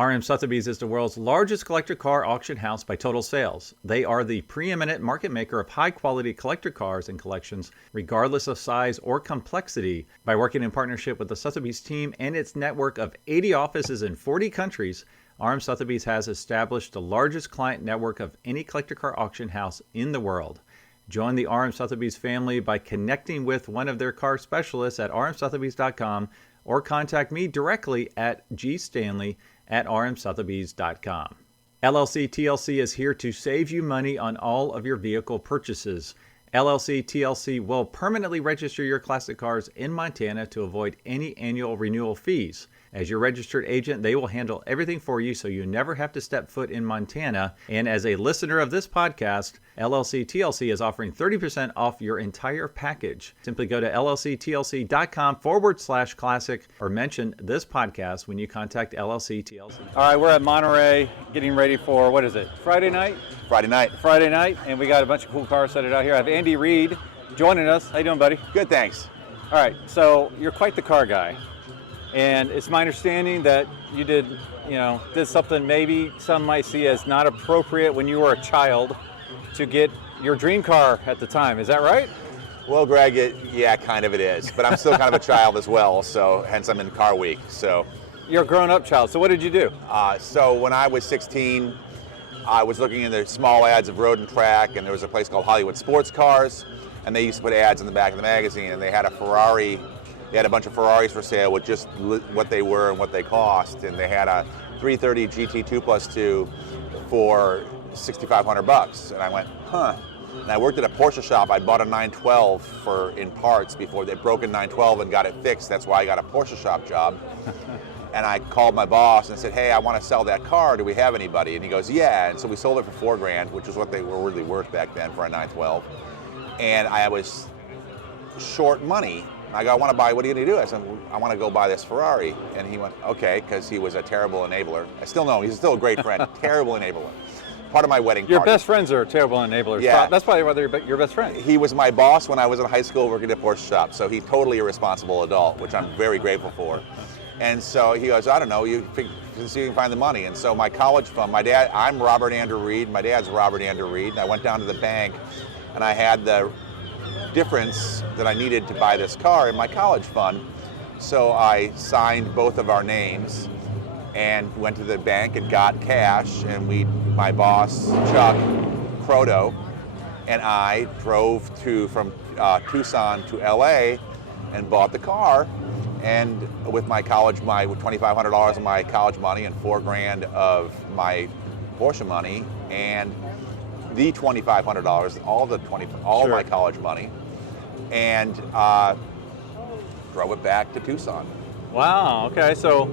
RM Sotheby's is the world's largest collector car auction house by total sales. They are the preeminent market maker of high-quality collector cars and collections, regardless of size or complexity. By working in partnership with the Sotheby's team and its network of 80 offices in 40 countries, RM Sotheby's has established the largest client network of any collector car auction house in the world. Join the RM Sotheby's family by connecting with one of their car specialists at rmsotheby's.com or contact me directly at GStanley at rmsotheby's.com. LLC TLC is here to save you money on all of your vehicle purchases. LLC TLC will permanently register your classic cars in Montana to avoid any annual renewal fees. As your registered agent, they will handle everything for you so you never have to step foot in Montana. And as a listener of this podcast, LLC TLC is offering 30% off your entire package. Simply go to llctlc.com/classic or mention this podcast when you contact LLC TLC. All right, we're at Monterey getting ready for, what is it, Friday night? Friday night, and we got a bunch of cool cars set out here. I have Andy Reid joining us. How you doing, buddy? Good, thanks. All right, so you're quite the car guy. And it's my understanding that you did something maybe some might see as not appropriate when you were a child to get your dream car at the time. Is that right? Well, Greg, yeah, kind of it is. But I'm still kind of a child as well, so hence I'm in Car Week. So you're a grown-up child. So what did you do? So when I was 16, I was looking in the small ads of Road and Track, and there was a place called Hollywood Sports Cars, and they used to put ads in the back of the magazine, and they had a Ferrari. They had a bunch of Ferraris for sale with just what they were and what they cost, and they had a 330 GT 2+2 for $6,500. And I went, huh. And I worked at a Porsche shop. I bought a 912 in parts before they broke in 912 and got it fixed. That's why I got a Porsche shop job. And I called my boss and said, hey, I want to sell that car. Do we have anybody? And he goes, yeah. And so we sold it for $4,000, which is what they were really worth back then for a 912. And I was short money. I go, I want to buy, what are you going to do? I said, I want to go buy this Ferrari. And he went, okay, because he was a terrible enabler. I still know, he's still a great friend, terrible enabler. Part of my wedding Your party. Best friends are terrible enablers. Yeah. That's probably why they're your best friend. He was my boss when I was in high school working at a Porsche shop, so he's totally irresponsible adult, which I'm very grateful for. And so he goes, I don't know, you see if you can find the money. And so my college fund, my dad, I'm Robert Andrew Reid, my dad's Robert Andrew Reid, and I went down to the bank and I had the difference that I needed to buy this car in my college fund. So I signed both of our names and went to the bank and got cash, and my boss, Chuck Croto, and I drove from Tucson to LA and bought the car, and with my $2,500 of my college money and $4,000 of my Porsche money and the $2,500, all Sure. my college money, and drove it back to Tucson. Wow, okay, so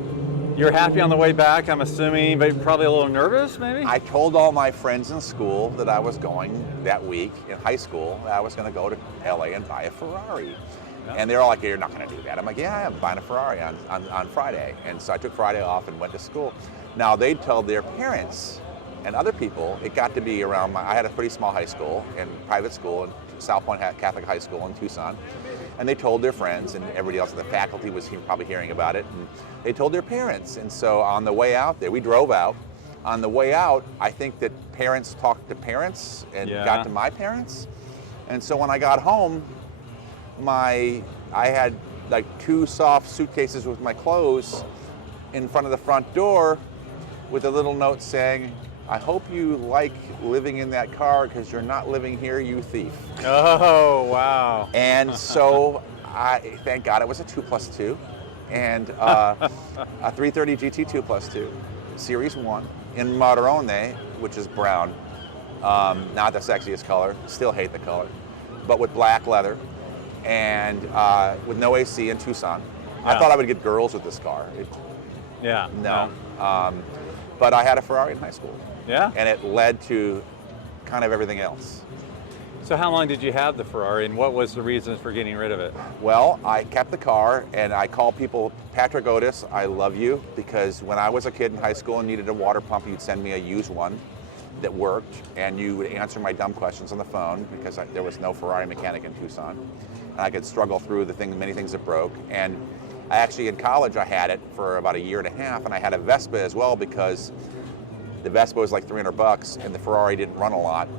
you're happy on the way back, I'm assuming, but probably a little nervous, maybe? I told all my friends in school that I was going that week in high school, that I was going to go to LA and buy a Ferrari. Yeah. And they're all like, you're not going to do that. I'm like, yeah, I'm buying a Ferrari on Friday. And so I took Friday off and went to school. Now, they told their parents and other people, it got to be around I had a pretty small high school and private school, and South Point Catholic High School in Tucson. And they told their friends, and everybody else in the faculty was probably hearing about it, and they told their parents. And so on the way out there, we drove out. On the way out, I think that parents talked to parents and got to my parents. And so when I got home, I had like 2 soft suitcases with my clothes in front of the front door with a little note saying, I hope you like living in that car because you're not living here, you thief. Oh, wow. And so thank God it was a 2+2 and a 330 GT 2+2, Series 1 in Monterey, which is brown. Not the sexiest color, still hate the color, but with black leather and with no AC in Tucson. Yeah. I thought I would get girls with this car. No. But I had a Ferrari in high school. Yeah? And it led to kind of everything else. So how long did you have the Ferrari, and what was the reason for getting rid of it? Well, I kept the car, and I called people, Patrick Otis, I love you, because when I was a kid in high school and needed a water pump, you'd send me a used one that worked, and you would answer my dumb questions on the phone, because there was no Ferrari mechanic in Tucson. And I could struggle through many things that broke. And I actually, in college, I had it for about a year and a half, and I had a Vespa as well because the Vespa was like $300 and the Ferrari didn't run a lot.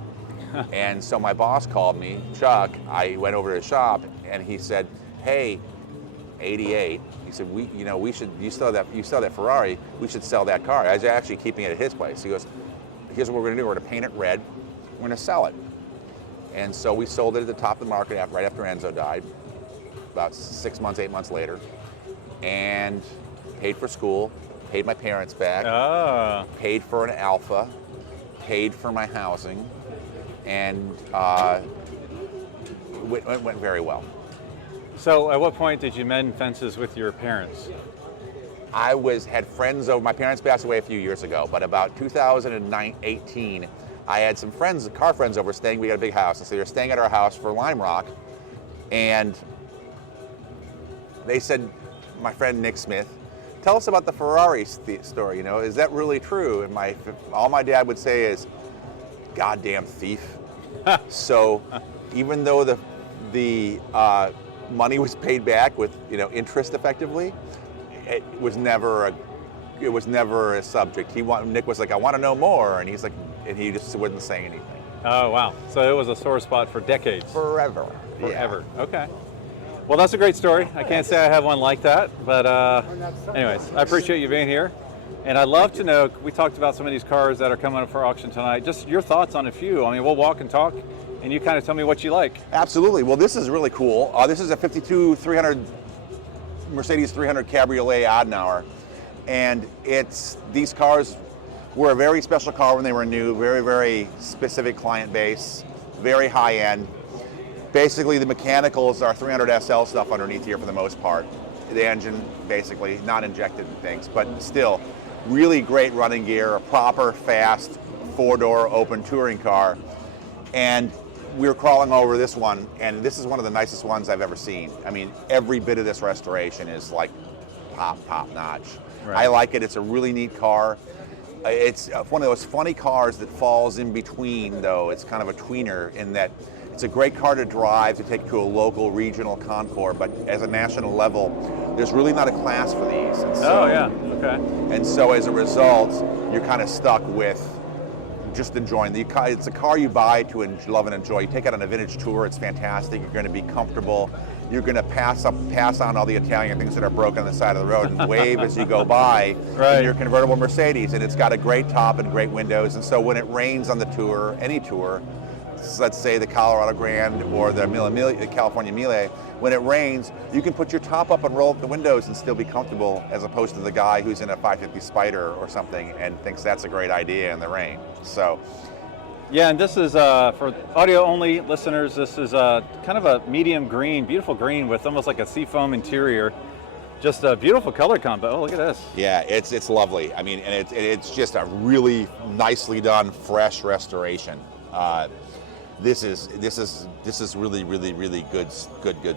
And so my boss called me, Chuck. I went over to his shop and he said, hey, 88. He said, we should, you sell that Ferrari, we should sell that car. I was actually keeping it at his place. He goes, here's what we're gonna do, we're gonna paint it red, we're gonna sell it. And so we sold it at the top of the market right after Enzo died, about 6 months, 8 months later, and paid for school, paid my parents back, paid for an Alpha, paid for my housing, and went very well. So at what point did you mend fences with your parents? I had friends over, my parents passed away a few years ago, but about 2018, I had some friends, car friends over staying, we got a big house, and so they were staying at our house for Lime Rock, and they said, my friend Nick Smith, tell us about the Ferrari story, is that really true? And all my dad would say is, goddamn thief. So even though the money was paid back with interest effectively, it was never a subject. Nick was like, I want to know more, and he just wouldn't say anything. Oh wow! So it was a sore spot for decades. Forever. Yeah. Okay. Well, that's a great story. I can't say I have one like that, but anyways, I appreciate you being here. And I'd love to know, we talked about some of these cars that are coming up for auction tonight, just your thoughts on a few. I mean, we'll walk and talk, and you kind of tell me what you like. Absolutely. Well, this is really cool. This is a 52 300 Mercedes 300 Cabriolet Adenauer. And these cars were a very special car when they were new, very, very specific client base, very high end. Basically, the mechanicals are 300 SL stuff underneath here for the most part. The engine, basically, not injected things, but still, really great running gear, a proper, fast, four-door open touring car. And we were crawling over this one, and this is one of the nicest ones I've ever seen. I mean, every bit of this restoration is like top notch. Right. I like it. It's a really neat car. It's one of those funny cars that falls in between, though. It's kind of a tweener in that it's a great car to drive, to take to a local, regional concours, but as a national level, there's really not a class for these. And so, And so as a result, you're kind of stuck with just enjoying the car. It's a car you buy to love and enjoy. You take it on a vintage tour, it's fantastic. You're going to be comfortable. You're going to pass on all the Italian things that are broken on the side of the road and wave as you go by in your convertible Mercedes. And it's got a great top and great windows. And so when it rains on the tour, any tour, let's say the Colorado Grand or the California Mille, when it rains, you can put your top up and roll up the windows and still be comfortable, as opposed to the guy who's in a 550 Spider or something and thinks that's a great idea in the rain. So, yeah, and this is for audio only listeners. This is kind of a medium green, beautiful green with almost like a seafoam interior. Just a beautiful color combo. Oh, look at this. Yeah, it's lovely. I mean, and it's just a really nicely done, fresh restoration. This is really, really, really good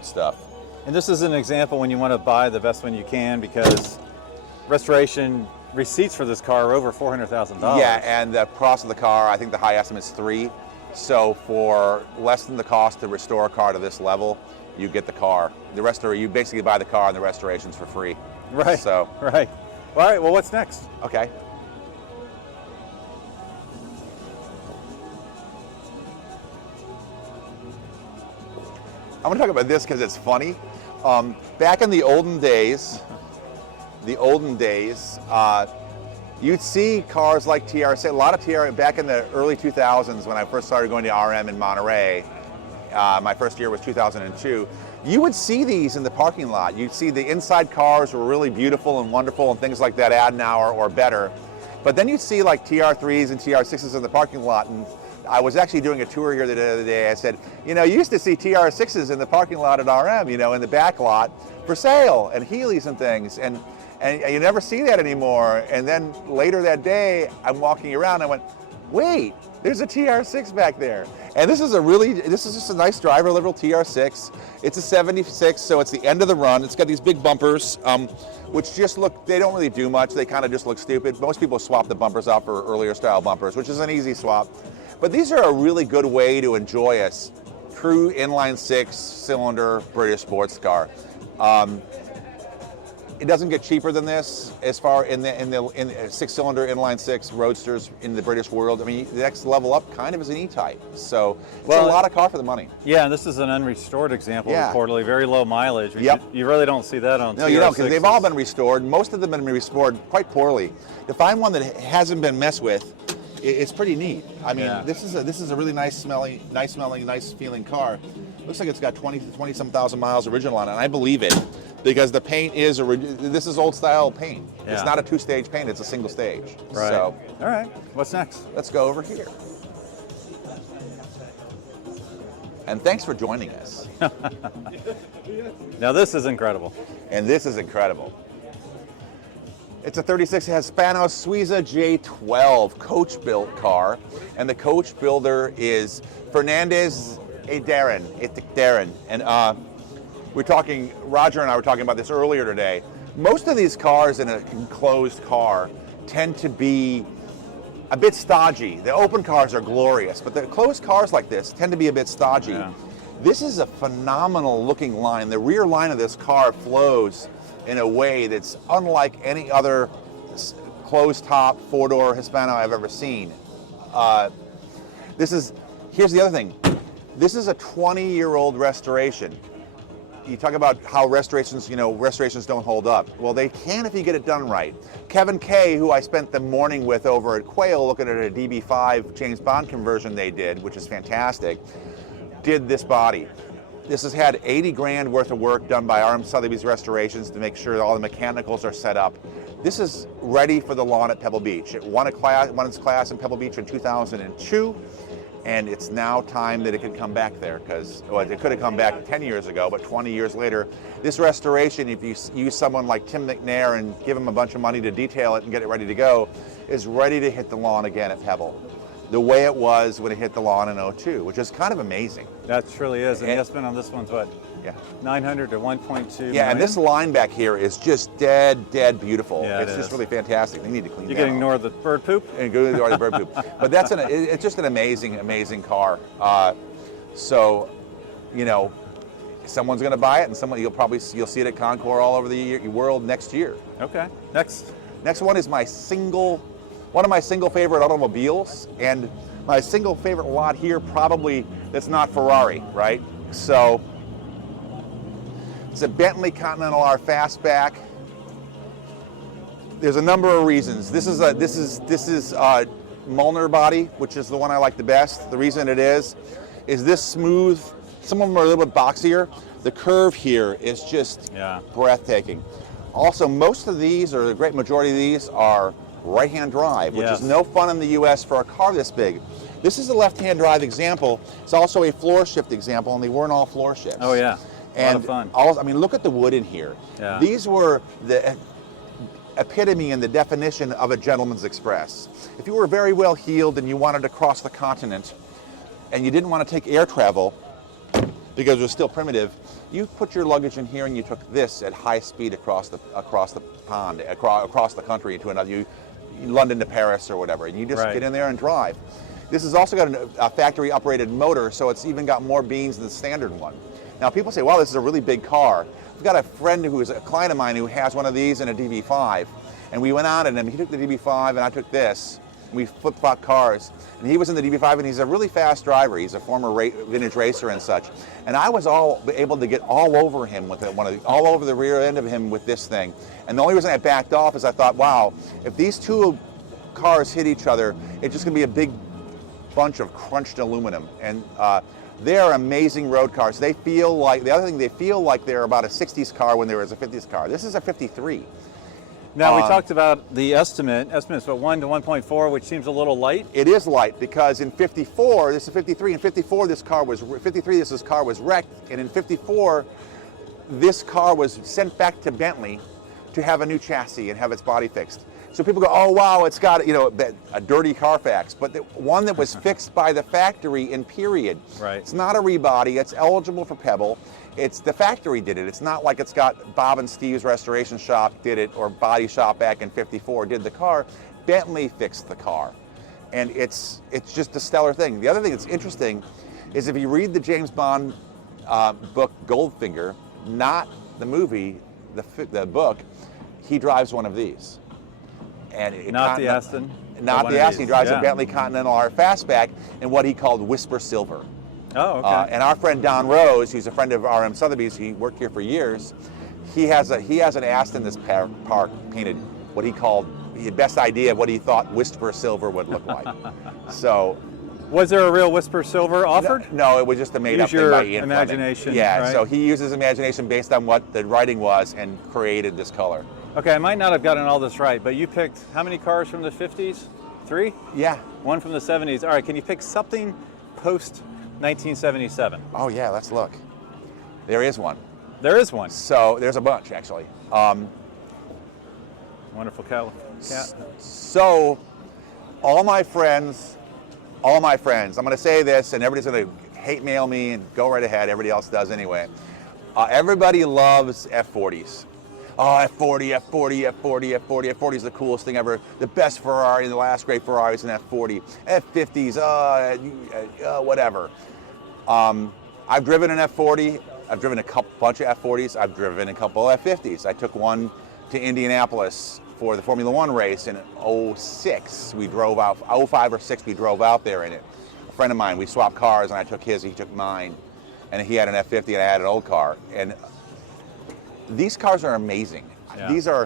stuff. And this is an example when you want to buy the best one you can, because restoration receipts for this car are over $400,000. Yeah, and the cost of the car, I think the high estimate is $3 million. So for less than the cost to restore a car to this level, you get the car. You basically buy the car and the restoration's for free. Right. So. Right. All right. Well, what's next? Okay. I'm going to talk about this because it's funny. Back in the olden days, you'd see cars like TR6, a lot of TR, back in the early 2000s when I first started going to RM in Monterey, my first year was 2002, you would see these in the parking lot. You'd see the inside cars were really beautiful and wonderful and things like that, Adenauer or better. But then you'd see like TR3s and TR6s in the parking lot, and I was actually doing a tour here the other day. I said, you used to see TR6s in the parking lot at RM, in the back lot for sale, and Healey's and things, and you never see that anymore. And then later that day, I'm walking around, and I went, wait, there's a TR6 back there. And this is just a nice driver liberal TR6. It's a 76, so it's the end of the run. It's got these big bumpers, which just they don't really do much. They kind of just look stupid. Most people swap the bumpers out for earlier style bumpers, which is an easy swap. But these are a really good way to enjoy a true inline 6-cylinder British sports car. it doesn't get cheaper than this as far in the 6-cylinder inline six roadsters in the British world. I mean, the next level up kind of is an E-Type. So it's a lot of car for the money. Yeah, and this is an unrestored example Yeah. reportedly, very low mileage. Yep. You really don't see that on No, you don't, because they've all TR6s. been restored. Most of them have been restored quite poorly. To find one that hasn't been messed with, it's pretty neat. I mean, Yeah. this is a really nice smelling, nice feeling car. Looks like it's got 20-some thousand miles original on it, and I believe it because the paint is this is old style paint. Yeah. It's not a 2-stage paint; it's a single stage. Right. So All right. What's next? let's go over here. And thanks for joining us. Now this is incredible. And this is incredible. It's a 36 Hispano Suiza J12 coach-built car, and the coach builder is Fernandez Darren. And Roger and I were talking about this earlier today. Most of these cars in a enclosed car tend to be a bit stodgy. The open cars are glorious, but the closed cars like this tend to be a bit stodgy. Yeah. This is a phenomenal looking line. The rear line of this car flows in a way that's unlike any other closed top 4-door Hispano I've ever seen. Here's the other thing. This is a 20-year-old restoration. You talk about how restorations don't hold up. Well, they can if you get it done right. Kevin Kay, who I spent the morning with over at Quail looking at a DB5 James Bond conversion they did, which is fantastic, did this body. This has had 80 grand worth of work done by RM Sotheby's Restorations to make sure all the mechanicals are set up. This is ready for the lawn at Pebble Beach. It won its class in Pebble Beach in 2002, and it's now time that it could come back there, because it could have come back 10 years ago, but 20 years later, this restoration, if you use someone like Tim McNair and give him a bunch of money to detail it and get it ready to go, is ready to hit the lawn again at Pebble, the way it was when it hit the lawn in 2002, which is kind of amazing. That truly is. And the estimate on this one's what? Yeah. 900 to 1.2 Yeah, million? and this line back here is just dead beautiful. Yeah, it's just really fantastic. They need to clean You that can up. ignore the bird poop? And go to the bird poop. But it's just an amazing car. So, someone's going to buy it, and you'll see it at Concours all over the world next year. Okay. Next. Next one is one of my single favorite automobiles, and my single favorite lot here probably that's not Ferrari, right? So it's a Bentley Continental R Fastback. There's a number of reasons. This is Mullner body, which is the one I like the best. The reason it is this smooth. Some of them are a little bit boxier. The curve here is just breathtaking. Also, most of these, or the great majority of these, are right-hand drive, which is no fun in the U.S. for a car this big. This is a left-hand drive example. It's also a floor shift example, and they weren't all floor shifts. Oh yeah, and a lot of fun. Look at the wood in here. Yeah. These were the epitome and the definition of a gentleman's express. If you were very well heeled and you wanted to cross the continent, and you didn't want to take air travel because it was still primitive, you put your luggage in here and you took this at high speed across the pond, across the country to another, London to Paris or whatever, and you just get in there and drive. This has also got a factory operated motor, so it's even got more beans than the standard one. Now people say, wow, this is a really big car. I've got a friend who is a client of mine who has one of these in a DB5, and we went out and he took the DB5 and I took this. We flip-flop cars, and he was in the DB5, and he's a really fast driver. He's a former vintage racer and such. And I was able to get all over him with it, all over the rear end of him with this thing. And the only reason I backed off is I thought, wow, if these two cars hit each other, it's just going to be a big bunch of crunched aluminum. And they are amazing road cars. They feel like they're about a 60s car when there was a 50s car. This is a 53. Now we talked about the estimates, but 1 to 1.4, which seems a little light. It is light because in 54, this is 53. In 53, this car was wrecked, and in 54, this car was sent back to Bentley to have a new chassis and have its body fixed. So people go, oh wow, it's got a dirty Carfax, but one that was fixed by the factory in period. Right. It's not a rebody. It's eligible for Pebble. It's the factory did it. It's not like it's got Bob and Steve's restoration shop did it or body shop back in 54 did the car. Bentley fixed the car, and it's just a stellar thing. The other thing that's interesting is if you read the James Bond book Goldfinger, not the movie, the book, he drives one of these. And not the Aston. Not the Aston. He drives a Bentley Continental R Fastback in what he called Whisper Silver. Oh, okay. And our friend Don Rose, who's a friend of RM Sotheby's, he worked here for years. He has an Aston this park painted what he called the best idea of what he thought Whisper Silver would look like. So, was there a real Whisper Silver offered? No, it was just a made-up thing by Ian imagination. Yeah, right? So he used his imagination based on what the writing was and created this color. Okay, I might not have gotten all this right, but you picked how many cars from the 50s? 3? Yeah. 1 from the 70s. All right, can you pick something post 1977? Oh yeah, let's look. There is one. There is one. So there's a bunch actually. Wonderful cat. So all my friends, I'm going to say this and everybody's going to hate mail me and go right ahead. Everybody else does anyway. Everybody loves F40s. Oh, F40, F40, F40, F40. F40 is the coolest thing ever. The best Ferrari, the last great Ferrari is an F40. F50s, whatever. I've driven an F40. I've driven a bunch of F40s. I've driven a couple of F50s. I took one to Indianapolis for the Formula One race in 06. We drove out, 05 or 06, we drove out there in it. A friend of mine, we swapped cars and I took his, he took mine. And he had an F50 and I had an old car. And these cars are amazing. Yeah.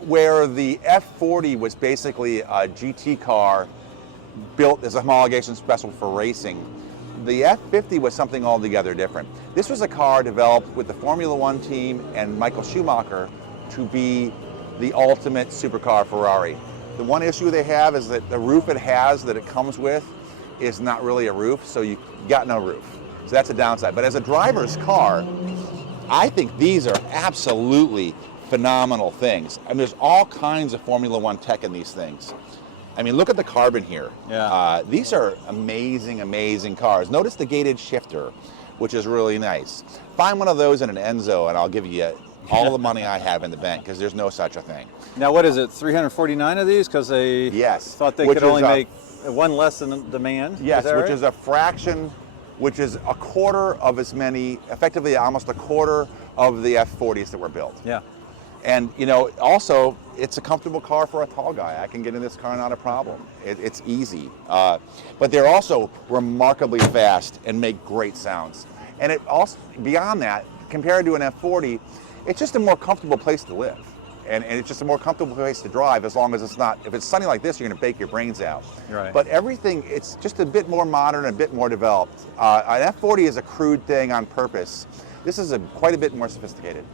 Where the F40 was basically a GT car built as a homologation special for racing, the F50 was something altogether different. This was a car developed with the Formula One team and Michael Schumacher to be the ultimate supercar Ferrari. The one issue they have is that the roof that it comes with is not really a roof, so you got no roof. So that's a downside. But as a driver's car, I think these are absolutely phenomenal things. And there's all kinds of Formula One tech in these things. I mean, look at the carbon here. Yeah. These are amazing, amazing cars. Notice the gated shifter, which is really nice. Find one of those in an Enzo and I'll give you all the money I have in the bank, because there's no such a thing. Now, what is it, 349 of these? Because they thought they could only make one less than demand? Yes, which is a fraction, which is a quarter of as many, effectively almost a quarter of the F40s that were built. Yeah. And, you know, also, it's a comfortable car for a tall guy. I can get in this car, not a problem. It's easy. But they're also remarkably fast and make great sounds. And it also, beyond that, compared to an F40, it's just a more comfortable place to live. And it's just a more comfortable place to drive, as long as it's not, if it's sunny like this, you're going to bake your brains out. Right. But everything, it's just a bit more modern, a bit more developed. An F40 is a crude thing on purpose. This is quite a bit more sophisticated.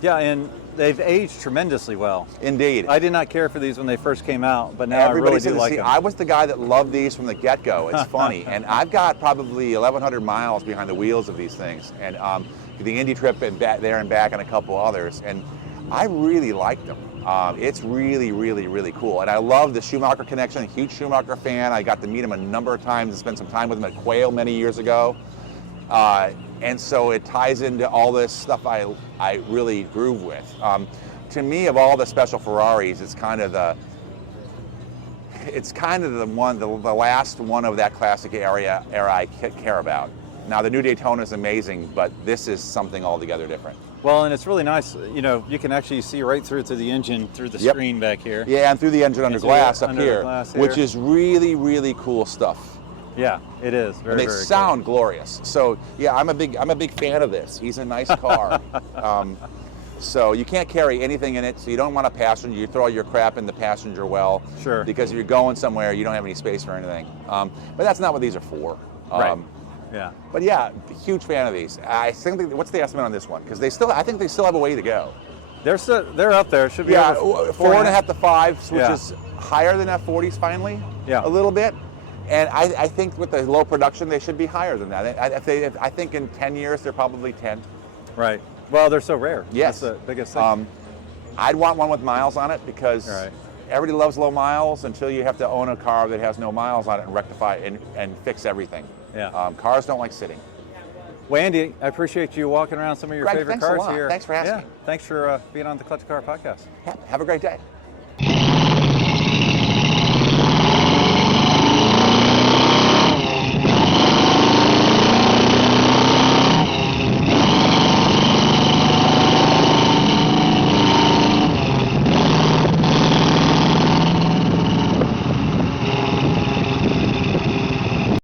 Yeah, and they've aged tremendously well. Indeed. I did not care for these when they first came out, but now I really do like them. I was the guy that loved these from the get-go. It's funny. And I've got probably 1,100 miles behind the wheels of these things. And the Indy trip and back there and back and a couple others. And I really like them. It's really, really, really cool. And I love the Schumacher connection. A huge Schumacher fan. I got to meet him a number of times and spend some time with him at Quail many years ago. And so it ties into all this stuff I really groove with. To me, of all the special Ferraris, it's kind of the last one of that classic era I care about. Now, the new Daytona is amazing, but this is something altogether different. Well, and it's really nice. You know, you can actually see right through to the engine through the screen back here. Yeah, and through the engine under glass up here, which is really, really cool stuff. Yeah, it is. Very, and they sound glorious. So yeah, I'm a big fan of this. He's a nice car. So you can't carry anything in it. So you don't want a passenger. You throw your crap in the passenger well. Sure. Because if you're going somewhere, you don't have any space for anything. But that's not what these are for. Right. Yeah. But yeah, huge fan of these. I think what's the estimate on this one? Because I think they still have a way to go. They're up there. Should be over 4.5 to 5, which is higher than F40s finally. Yeah. A little bit. And I think with the low production, they should be higher than that. I think in 10 years, they're probably 10. Right. Well, they're so rare. Yes. That's the biggest thing. I'd want one with miles on it, because everybody loves low miles until you have to own a car that has no miles on it and rectify and fix everything. Yeah. Cars don't like sitting. Well, Andy, I appreciate you walking around some of your favorite cars here. Thanks for asking. Yeah. Thanks for being on the Classic Car Podcast. Yeah, have a great day.